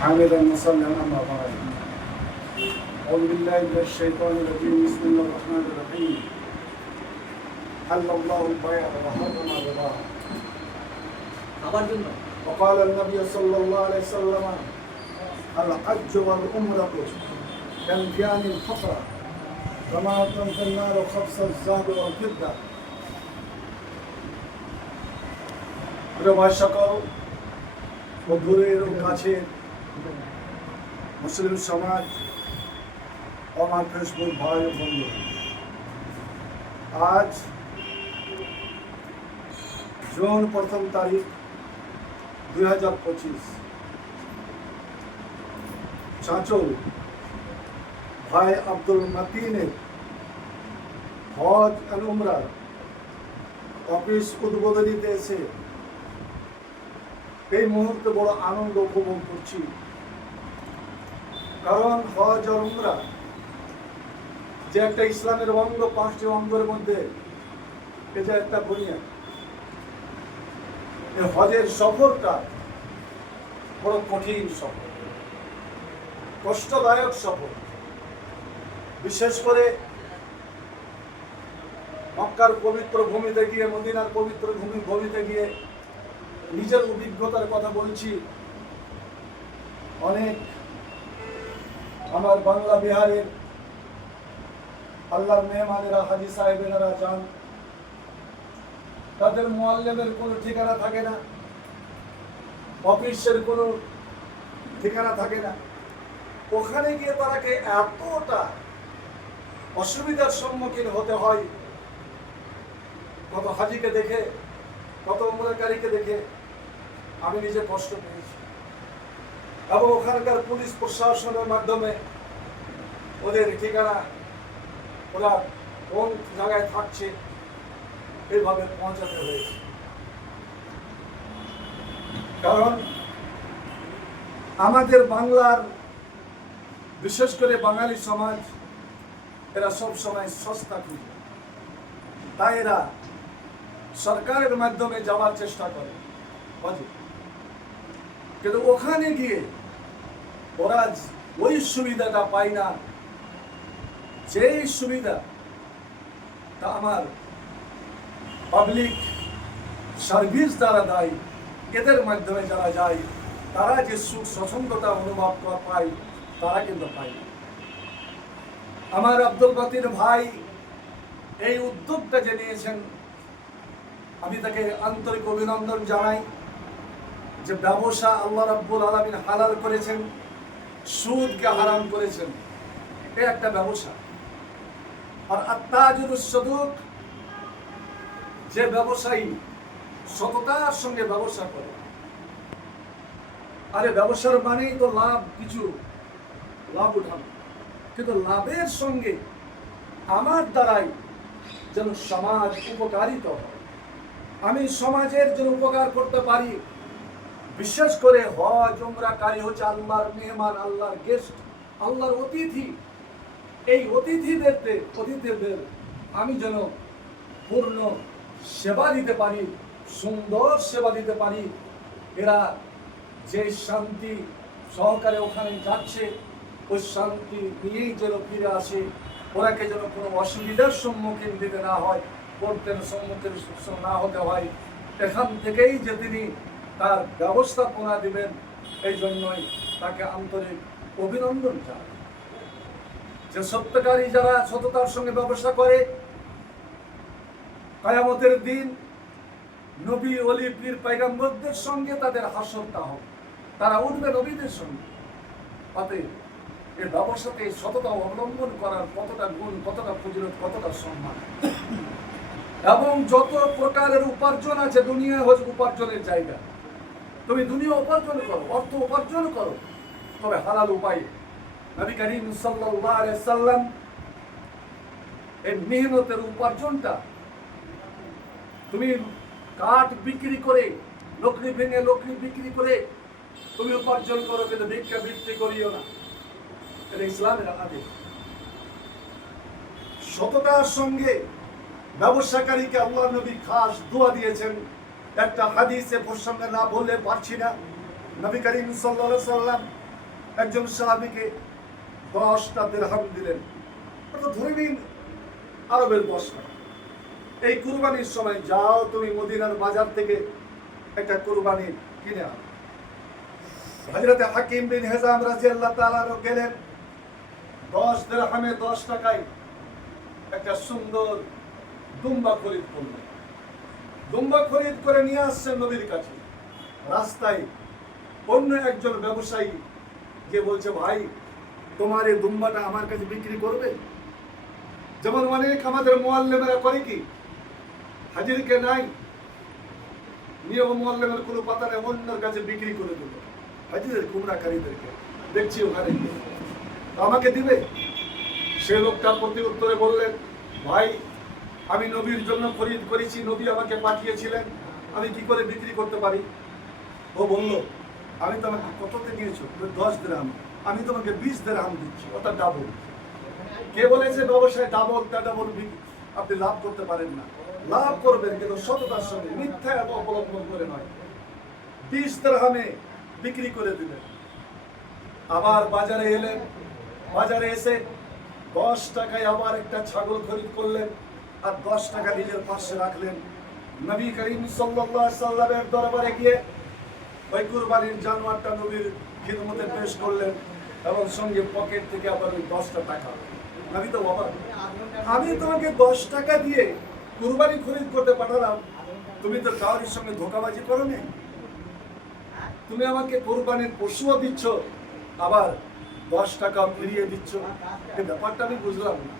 حامدا وصلى أما بعد أعوذ بالله من الشيطان الرجيم بسم الله الرحمن الرحيم حل الله البيع وحرم الربا وقال النبي صلى الله عليه وسلم الحج والعمرة كالجان الفقر كما تنفي النار خبز الذهب والفضة সকল ও দূরের ও কাছের মুসলিম সমাজ ও আমার ফেসবুক ভাই ও বন্ধু, আজ জুন 1 তারিখ 2025 চাঁচল ভাই আব্দুল মাতিনের হজ এন্ড উমরার অফিস উদ্বোধনীতে এসে এই মুহূর্তে বড় আনন্দ উপভোগ করছি। কারণ হজ আর উমরা যে একটা ইসলামের অঙ্গ, 5টি অঙ্গের মধ্যে এটা একটা বুনিয়াদ। এই হজের সফরটা বড় কঠিন সফর, কষ্টদায়ক সফর। বিশেষ করে মক্কার পবিত্র ভূমিতে গিয়ে, মদিনার পবিত্র ভূমিতে গিয়ে নিজের অভিজ্ঞতার কথা বলছি। অনেক আমার বাংলা বিহারের আল্লাহর মেহমানেরা, হাজি সাহেবেরা যান, তাদের মুআল্লিমের কোনো ঠিকানা থাকে না, অফিসের কোনো ঠিকানা থাকে না। ওখানে গিয়ে তারাকে এতটা অসুবিধার সম্মুখীন হতে হয়, কত হাজিকে দেখে, কত উমরাকারীকে দেখে আমি নিজে কষ্ট পেয়েছি। এবং ওখানকার পুলিশ প্রশাসনের মাধ্যমে ওদের ঠিকানা, ওরা কোন জায়গায় থাকছে, এইভাবে পৌঁছাতে হয়েছে। কারণ আমাদের বাংলার, বিশেষ করে বাঙালি সমাজ, এরা সব সময় সস্তা খুঁজে, তাই এরা সরকারের মাধ্যমে যাওয়ার চেষ্টা করে। কিন্তু ওখানে গিয়ে ওরা ওই সুবিধাটা পায় না, যেই সুবিধা তা আমার পাবলিক সার্ভিস দ্বারা দেয়। এদের মাধ্যমে যারা যায় তারা যে সুখ স্বচ্ছন্দতা অনুভব পায়, তারা কিন্তু পায় না। আমার আব্দুল বাতির ভাই এই উদ্যোগটা যে নিয়েছেন, আমি তাকে আন্তরিক অভিনন্দন জানাই। যে ব্যবসা আল্লাহ রাব্বুল আলামিন হালাল করেছেন, সুদকে হারাম করেছেন, এটা একটা ব্যবসা। আর আত্তাজিরুস সাদুক, যে ব্যবসায়ী সততার সঙ্গে ব্যবসা করে, আরে ব্যবসার মানেই তো লাভ, কিছু লাভ উঠানো, কিন্তু লাভের সঙ্গে আমার দ্বারাই যেন সমাজ উপকারিত হয়, আমি সমাজের জন্য উপকার করতে পারি। বিশেষ করে হজ উমরাকারী হচ্ছে আল্লাহর মেহমান, আল্লাহর গেস্ট, আল্লাহর অতিথি। এই অতিথিদের আমি যেন পূর্ণ সেবা দিতে পারি, সুন্দর সেবা দিতে পারি। এরা যে শান্তি সহকারে ওখানে যাচ্ছে, ওই শান্তি নিয়েই যেন ফিরে আসে, ওরাকে যেন কোনো অসুবিধার সম্মুখীন দিতে না হয়, করতে সম্মুখীন না হতে হয়। এখান থেকেই যে তিনি তার ব্যবস্থাপনা দিবেন, এই জন্যই তাকে আন্তরিক অভিনন্দন জানাই। যে সত্যকারী যারা সততার সঙ্গে ব্যবসা করে, কিয়ামতের দিন নবী, ওলি, পীর, পয়গম্বরদের সঙ্গে তাদের হাসরটা হবে, তারা উঠবে নবীদের সঙ্গে। অতএব এই ব্যবসাতে সততা অবলম্বন করার কতটা গুণ, কতটা ফজিলত, কতটা সম্মান। এবং যত প্রকারের উপার্জন আছে, দুনিয়া হচ্ছে উপার্জনের জায়গা। তুমি দুনিয়া উপার্জন করো, অর্থ উপার্জন করো, তবে হালাল উপায়ে। নবী করিম সাল্লাল্লাহু আলাইহি সাল্লাম এই মেহনতের উপার্জনটা, তুমি কাঠ বিক্রি করে, লকড়ি ভেঙে লকড়ি বিক্রি করে তুমি উপার্জন করো, কিন্তু ভিক্ষা বৃত্তি করিও না। এটা ইসলামের আদেশ। সততার সঙ্গে ব্যবসাকারীকে আল্লাহ নবী খাস দোয়া দিয়েছেন। একটা হাদিসে প্রসঙ্গে না বললে পারছি না। নবী করিম সাল্লাল্লাহু আলাইহি সাল্লাম একজন সাহাবীকে 10টা দিরহাম দিলেন, অর্থাৎ ধরে নিন আরবের 10 টাকা। এই কুরবানির সময় যাও তুমি মদিনার বাজার থেকে একটা কুরবানি কিনে আনো। হযরত হাকিম বিন হিজাম রাদিয়াল্লাহু তাআলা গেলেন, 10 দিরহামে 10 টাকায় একটা সুন্দর দুম্বা খরিদ করলেন। দুম্বা খরিদ করে নিয়ে আসছেন নবীর কাছে। রাস্তায় অন্য একজন ব্যবসায়ী গিয়ে বলছে, ভাই তোমার এই দুম্বাটা আমার কাছে বিক্রি করবে? যেমন অনেক আমাদের মুআল্লিমেরা করে কি, হাজিরকে নাই নিয়ম মুআল্লিমের কোনো পাতা নেই, অন্যের কাছে বিক্রি করে দেবে হাজিরের কুমড়াকারীদেরকে, দেখছি ওখানে আমাকে দিবে? সে লোকটা প্রতি উত্তরে বললেন, ভাই আমি নবীর জন্য খরিদ করেছি, নবী আমাকে পাঠিয়েছিলেন, আমি কি করে বিক্রি করতে পারি? ও বলল, আমি তোমাকে কততে নিয়েছো? 10 দিরহাম। আমি তোমাকে 20 দিরহাম দিচ্ছি, ওটা ডাবল। কে বলেছে ব্যবসায় ডাবল আপনি লাভ করতে পারেন না? লাভ করবেন কিন্তু সততার সঙ্গে, মিথ্যা অবলম্বন করে নয়। 20 দিরহামে বিক্রি করে দিলেন। আবার বাজারে এলেন, বাজারে এসে 10 টাকায় আবার একটা ছাগল খরিদ করলেন আর 10 টাকা নিজের পাশে রাখলেন। নবী করিম সাল্লাল্লাহু আলাইহি সাল্লামের দরবারে গিয়ে ওই কুরবানির জানোয়ারটা নবীর খিদমতে পেশ করলেন এবং সঙ্গে পকেট থেকে আবার ওই 10টা টাকা। নবী তো অবাক, আমি তোমাকে 10 টাকা দিয়ে কুরবানি খরিদ করতে পাঠালাম, তুমি তো কাউরির সঙ্গে ধোঁকাবাজি করো না, তুমি আমাকে কুরবানির পশুও দিচ্ছ আবার 10 টাকা ফিরিয়ে দিচ্ছ, এই ব্যাপারটা আমি বুঝলাম না।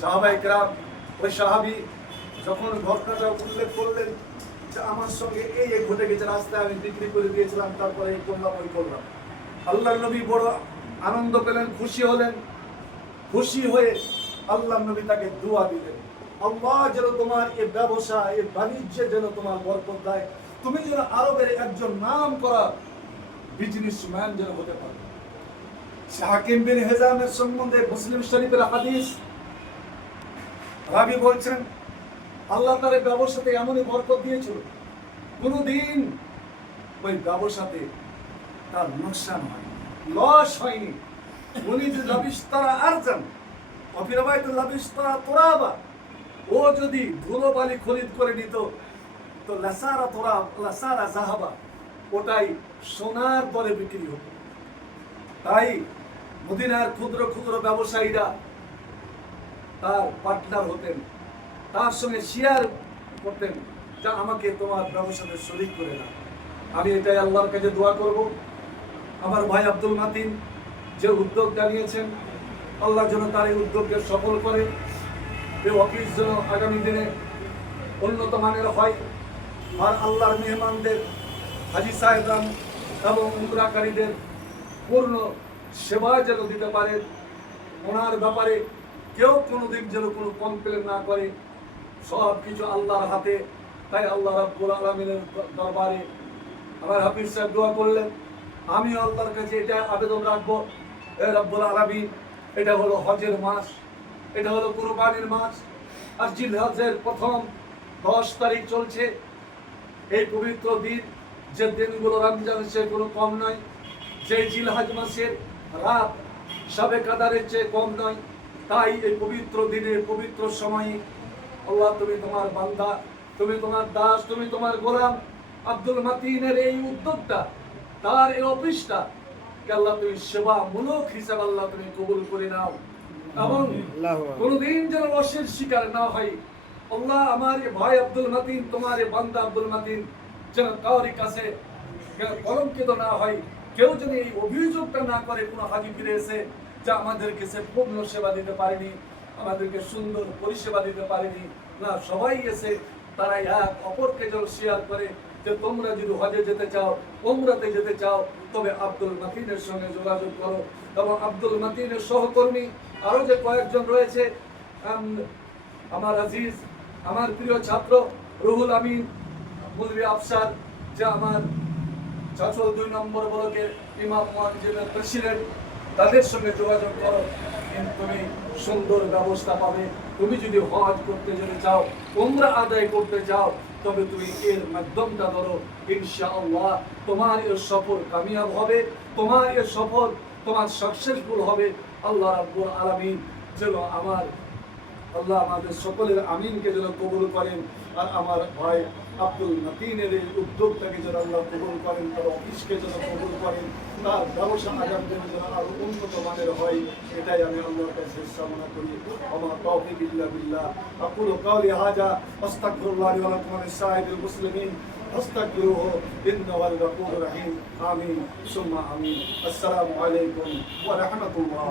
সাহাবায়ে কেরাম, ওই সাহাবী যখন ঘটনাটা উল্লেখ করলেন যে আমার সঙ্গে এই ঘটে গেছে, রাস্তায় আমি বিক্রি করে দিয়েছিলাম, তারপরে এই করলাম ওই করলাম, আল্লাহর নবী বড় আনন্দ পেলেন, খুশি হলেন। খুশি হয়ে আল্লাহর নবী তাকে দোয়া দিলেন, আল্লাহ যেন তোমার এই ব্যবসা, এই বাণিজ্যে যেন তোমার বরকত দেয়, তুমি যেন আরবের একজন নাম করা বিজনেসম্যান যেন হতে পারো। হাকিম বিন হিজামের সম্বন্ধে মুসলিম শরীফের হাদিস, রাবী বলছেন আল্লাহ তার ব্যবসাতে এমনই বরকত দিয়েছিল, কোনদিন ওই ব্যবসাতে তার লোকসান হয়নি, লস হয়নি। উনি যে লাবিস্তারা আরজান অফিরাবাইতে লাবিস্তারা তোরাবা, ও যদি ধুলোবালি খরিদ করে নিত তো লাসারা তোরা লাসারা জাহাবা, ওটাই সোনার দরে বিক্রি হতো। তাই মদিনার ক্ষুদ্র ক্ষুদ্র ব্যবসায়ীরা তার পার্টনার হতেন, তার সঙ্গে শেয়ার করতেন, যা আমাকে তোমার ব্যবসাতে শরীক করে না। আমি এটাই আল্লাহর কাছে দোয়া করব, আমার ভাই আব্দুল মাতিন যে উদ্যোগ জানিয়েছেন, আল্লাহ যেন তার এই উদ্যোগকে সফল করে, এই অফিস যেন আগামী দিনে উন্নত মানের হয়, আর আল্লাহর মেহমানদের, হাজি সাহেবরাম এবং উমরাকারীদের পূর্ণ সেবা যেন দিতে পারে, ওনার ব্যাপারে কেউ কোনোদিন যেন কোনো কমপ্লেন না করে, সব কিছু আল্লাহর হাতে। তাই আল্লাহ রাব্বুল আলামিনের দরবারে আমার হাফিজ সাহেব দোয়া করলেন, আমিও আল্লাহর কাছে এটা আবেদন রাখবো, এ রব্বুল আলামিন, এটা হলো হজের মাস, এটা হলো কুরবানির মাস, আর জিলহজের প্রথম 10 তারিখ চলছে। এই পবিত্র দিন, যে দিনগুলো রমজানের চেয়ে কোনো কম নয়, যে জিলহজ মাসের রাত শবে কাদারের চেয়ে কম নয়, তাই এই পবিত্র দিনে, পবিত্র সময়ে আল্লাহ তুমি তোমার বান্দা, তুমি তোমার দাস, তুমি তোমার গোলাম আব্দুল মাতিনের এই উদ্যোগটা, তার এই অফিসটা আল্লাহ তুমি সেবামূলক হিসাবে আল্লাহ তুমি কবুল করে নাও, এবং কোনদিন যেন লসের শিকার না হয়। আল্লাহ আমার ভাই আব্দুল মাতিন, তোমার বান্দা আব্দুল মাতিন যেন কাউরি কাছে কলঙ্কিত না হয়, কেউ যেন এই অভিযোগটা না করে কোনো হাজি ফিরে এসে যা আমাদেরকে সে পূর্ণ সেবা দিতে পারেনি, আমাদেরকে সুন্দর পরিষেবা দিতে পারেনি। না, সবাই এসে তারা এক অপরকে যেন শেয়ার করে যে তোমরা যদি হজে যেতে চাও, উমরাতে যেতে চাও, তবে আব্দুল মাতিনের সঙ্গে যোগাযোগ করো। এবং আব্দুল মাতিনের সহকর্মী আরো যে কয়েকজন রয়েছে, আমার আজিজ, আমার প্রিয় ছাত্র রুহুল আমিন মুলবি আফসার, যে আমার চাচল 2 নম্বর ব্লকের ইমাম মুয়াজ্জিনের প্রেসিডেন্ট, তাদের সঙ্গে যোগাযোগ করো, কিন্তু তুমি সুন্দর ব্যবস্থা পাবে। তুমি যদি হজ করতে যেতে চাও, উমরা আদায় করতে চাও, তবে তুমি এর মাধ্যমটা ধরো, ইনশাআল্লাহ তোমার এর সফর কামিয়াব হবে, তোমার এর সফর তোমার সাকসেসফুল হবে। আল্লাহ রাব্বুল আলামিন যেন আল্লাহ আমাদের সকলের আমিনকে যেন কবুল করেন। আর আমার ভাই আব্দুল মতিনের এই উদ্যোগটাকে যেন আল্লাহ কবুল করেন, তার অফিসকে যেন কবুল করেন, তার ব্যবসা আগামী দিনে যেন আরো উন্নত মানের হয়, এটাই আমি আল্লাহর কাছে কামনা করি। আমার তৌফিক ইল্লা বিল্লাহ। আকুলু কাওলি হাযা আস্তাগফিরুল্লাহ লি ওয়া লাকুম ওয়া লিসাইরিল মুসলিমিন আস্তাগফিরুহু ইন্নাহু হুয়াল গফুরুর রহিম। আমিন সুম্মা আমিন। আসসালামু আলাইকুম ওয়া রাহমাতুল্লাহ।